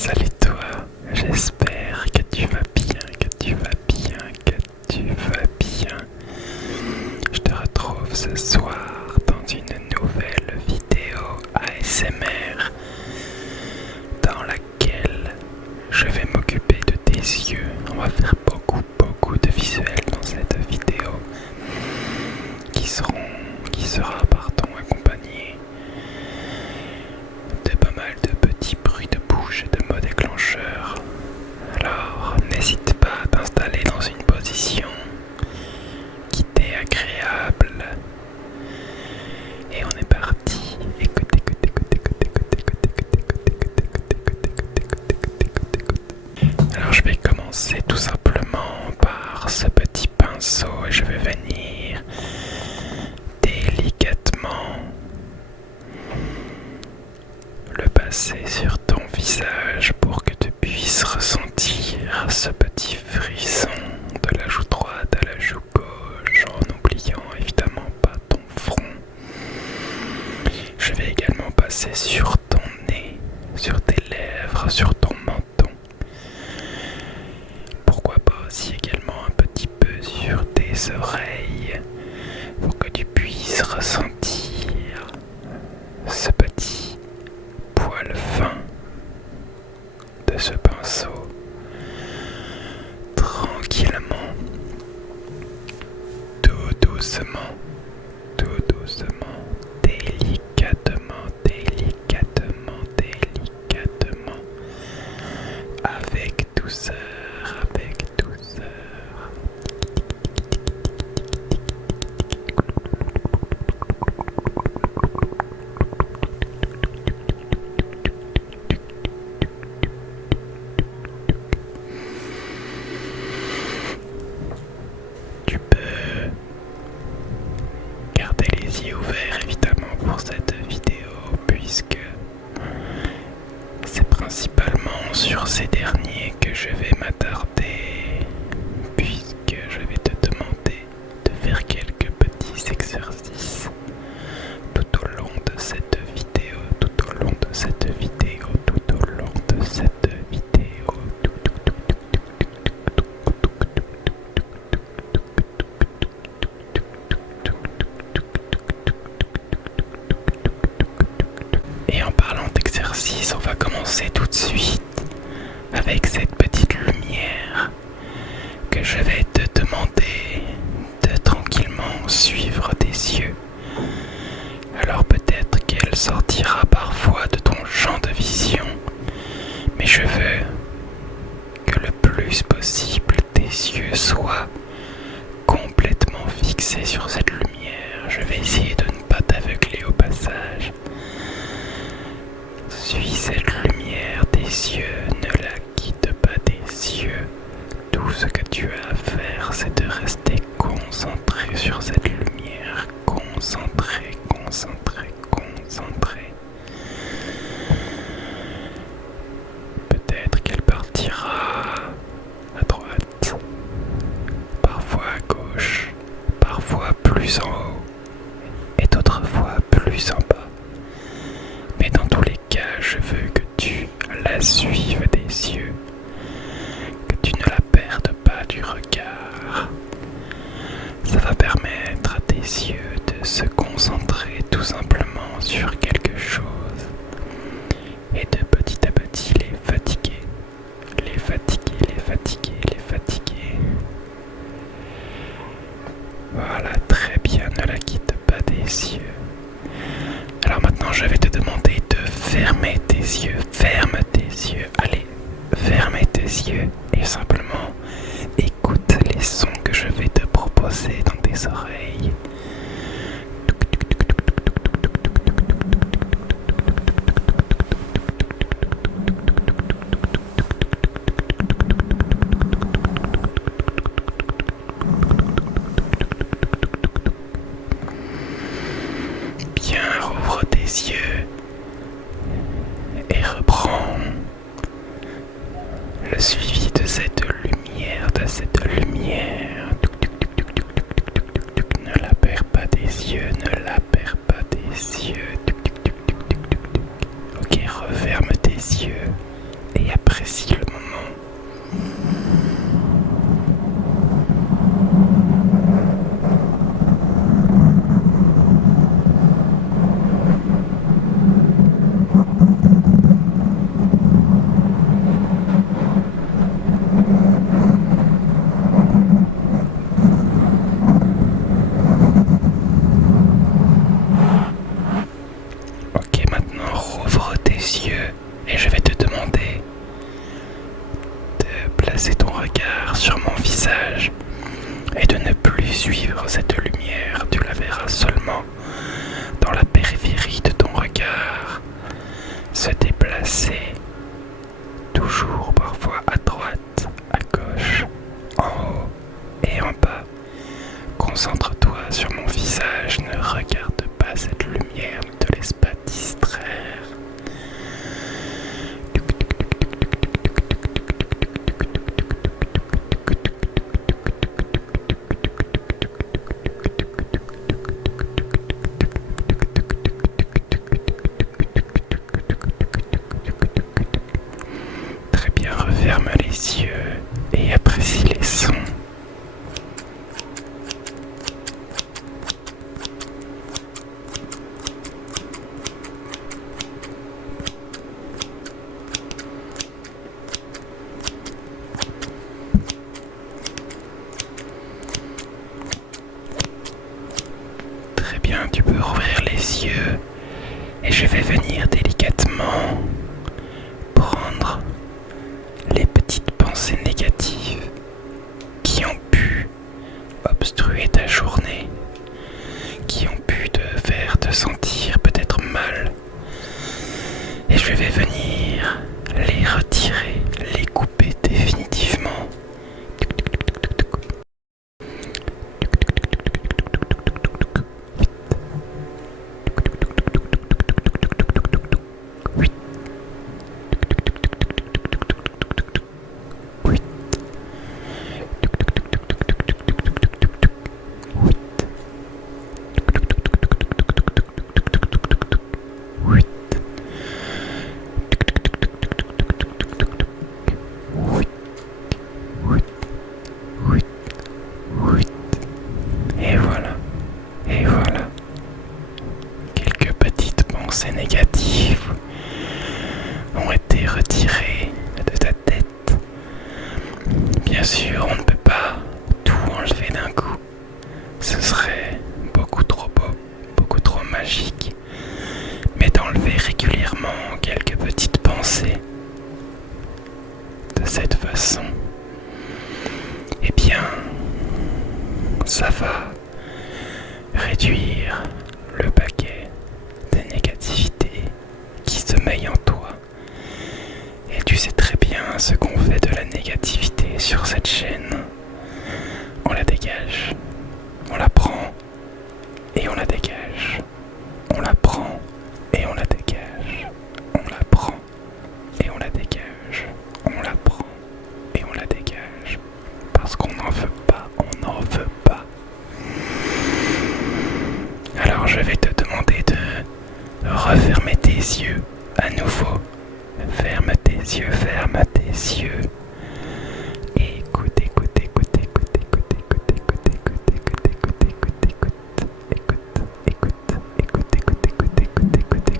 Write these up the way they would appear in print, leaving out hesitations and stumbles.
Salut toi, j'espère que tu vas bien, que tu vas bien, que tu vas bien. Je te retrouve ce soir dans une nouvelle vidéo ASMR dans laquelle je vais m'occuper de tes yeux. On va faire beaucoup de visuels dans cette vidéo qui sera accompagné de pas mal de petits bruits de bouche et de mots déclencheurs. Alors n'hésite pas à t'installer dans une position qui t'est agréable. Et on est parti. Écoute. Alors je vais commencer tout simplement par ce petit pinceau et je vais venir délicatement le passer sur ton visage pour que tu puisses ressentir ce petit frisson de la joue droite à la joue gauche en n'oubliant évidemment pas ton front. Je vais également passer sur ton nez, sur tes lèvres, sur ton menton. Pourquoi pas aussi également un petit peu sur tes oreilles pour que tu puisses ressentir ce petit poil fin de ce pinceau tranquillement, tout doucement, délicatement, avec douceur. Tu peux garder les yeux ouverts évidemment pour cette vidéo puisque c'est principalement sur ces derniers que je vais m'attarder, puisque je vais te demander de faire quelques petits exercices tout au long de cette vidéo, Et en parlant d'exercice, on va commencer tout de suite avec cette petite lumière que je vais te demander de tranquillement suivre tes yeux. Alors peut-être qu'elle sortira parfois de ton champ de vision, mais je veux que le plus possible tes yeux soient complètement fixés sur cette lumière. Je vais essayer de ne pas t'aveugler au passage. Suis cette lumière des yeux, ne la quitte pas des yeux. Tout ce que tu as à faire, c'est de rester concentré sur cette lumière. Concentré. Peut-être qu'elle partira à droite, parfois à gauche, parfois plus en haut et d'autres fois plus en bas. Mais dans tous les cas, je veux que tu la suives des yeux, que tu ne la perdes pas du regard. Ça va permettre à tes yeux de se concentrer tout simplement sur quelque chose et de petit à petit les fatiguer. Voilà, très bien, ne la quitte pas des yeux. Alors maintenant je vais te demander de fermer tes yeux, allez, ferme tes yeux et simplement écoute les sons que je vais te proposer dans tes oreilles. Bien, rouvre tes yeux et reprends le suivi de cette lumière, Ne la perds pas des yeux, Ok, referme tes yeux et se déplacer, toujours parfois à droite, à gauche, en haut et en bas. Concentre-toi sur mon visage, ne regarde pas cette lumière, ne te laisse pas distraire. Très bien, referme les yeux et apprécie les sons. Très bien, tu peux rouvrir les yeux et je vais venir délicatement prendre les petites pensées négatives qui ont pu obstruer ta journée, qui ont pu te faire te sentir peut-être mal. Et je vais venir les retirer, les couper définitivement. Et voilà, et voilà. Quelques petites pensées négatives ont été retirées de ta tête. Bien sûr, on ne peut pas tout enlever d'un coup. Ce serait beaucoup trop beau, beaucoup trop magique. Mais d'enlever régulièrement quelques petites pensées de cette façon, eh bien, ça va réduire le paquet de négativité qui sommeille en toi. Et tu sais très bien ce qu'on fait de la négativité sur cette chaîne. On la dégage, on la prend et on la dégage. On la prend et on la dégage. On la prend et on la dégage. On la prend et on la dégage. Parce qu'on n'en veut pas, on n'en veut pas. Alors je vais te demander de refermer tes yeux à nouveau. Ferme tes yeux, ferme tes yeux. Et écoute, écoute, écoute, écoute, écoute, écoute, écoute, écoute, écoute, écoute, écoute, écoute, écoute, écoute, écoute, écoute, écoute,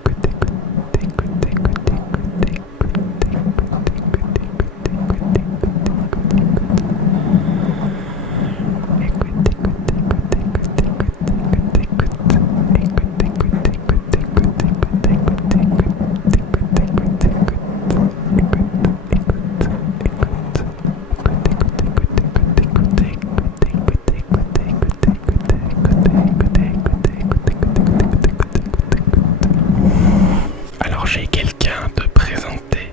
Alors j'ai quelqu'un à te présenter.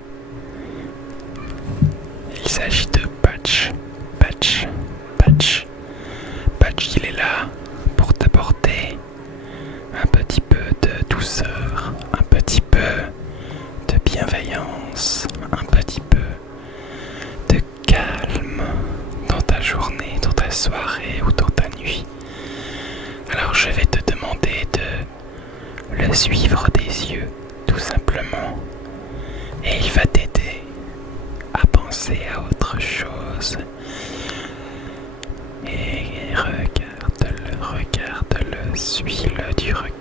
Il s'agit de Patch. Patch, Patch. Patch, il est là pour t'apporter un petit peu de douceur, un petit peu de bienveillance, un petit peu de calme dans ta journée, dans ta soirée ou dans ta nuit. Alors je vais te demander de le suivre des yeux, tout simplement, et il va t'aider à penser à autre chose. Et regarde-le, suis-le du regard.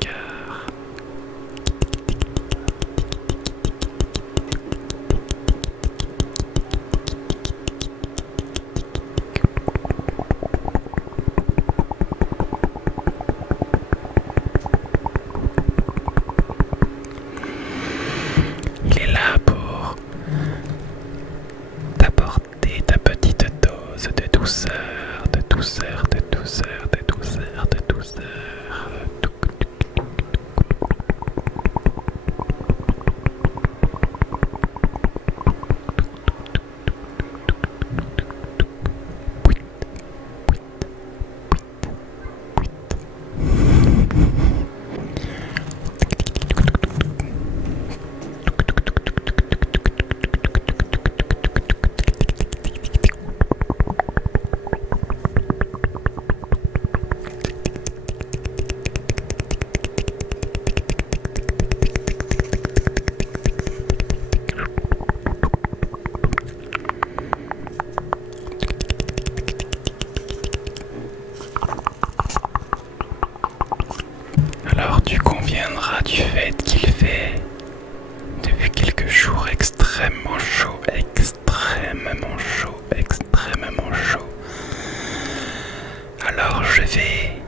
extrêmement chaud, extrêmement chaud, extrêmement chaud. Alors je vais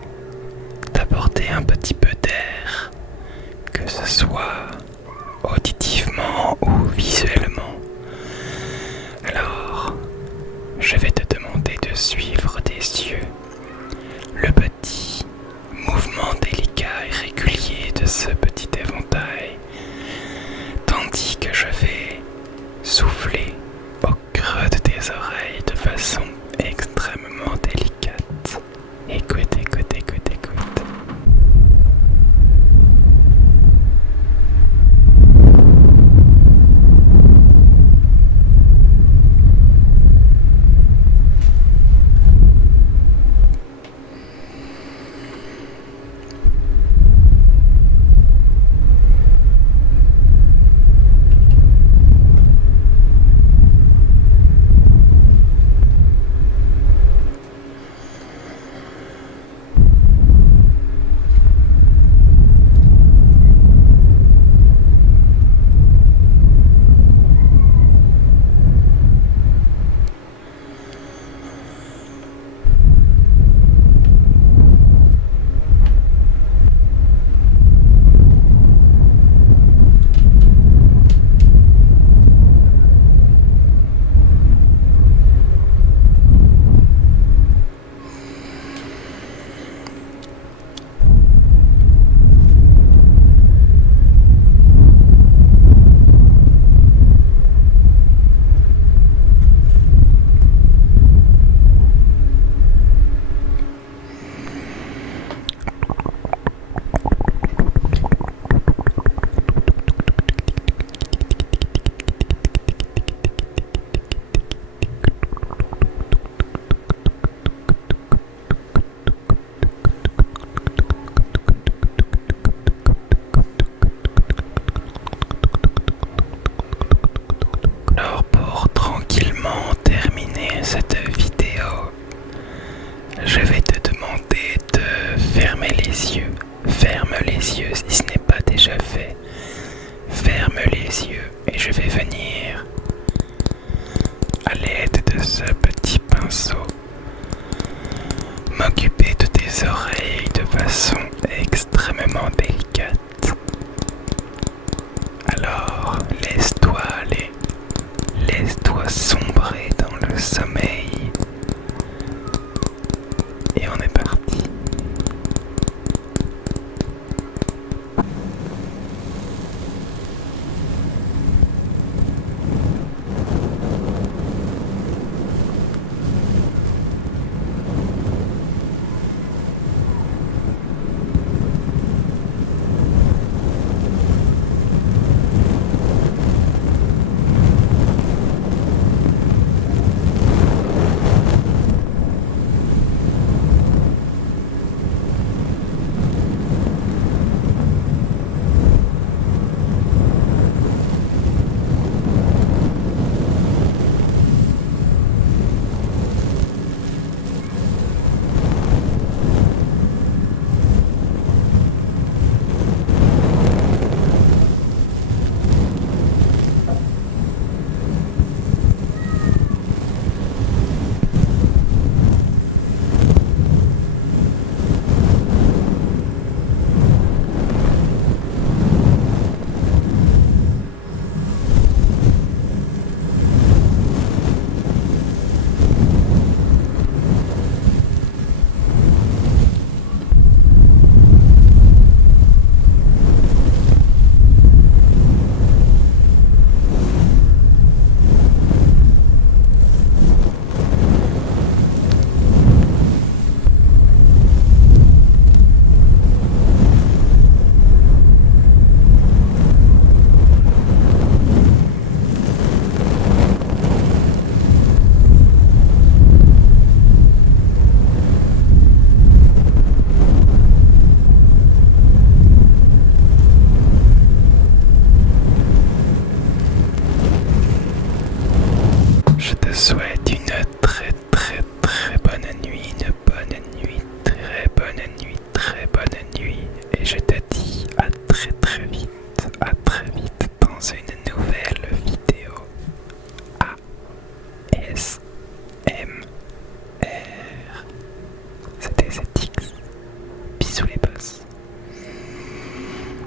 t'apporter un petit peu d'air, que ce soit auditivement ou visuellement. Alors, je vais te demander de suivre des yeux le petit mouvement délicat et régulier de ce petit éventail, tandis que je vais souffler au creux de tes oreilles de façon extrêmement délicate. Écoute, écoute, écoute, écoute. Alors pour tranquillement terminer cette vidéo, je vais te demander de fermer les yeux. Ferme les yeux si ce n'est pas déjà fait. Ferme les yeux et je vais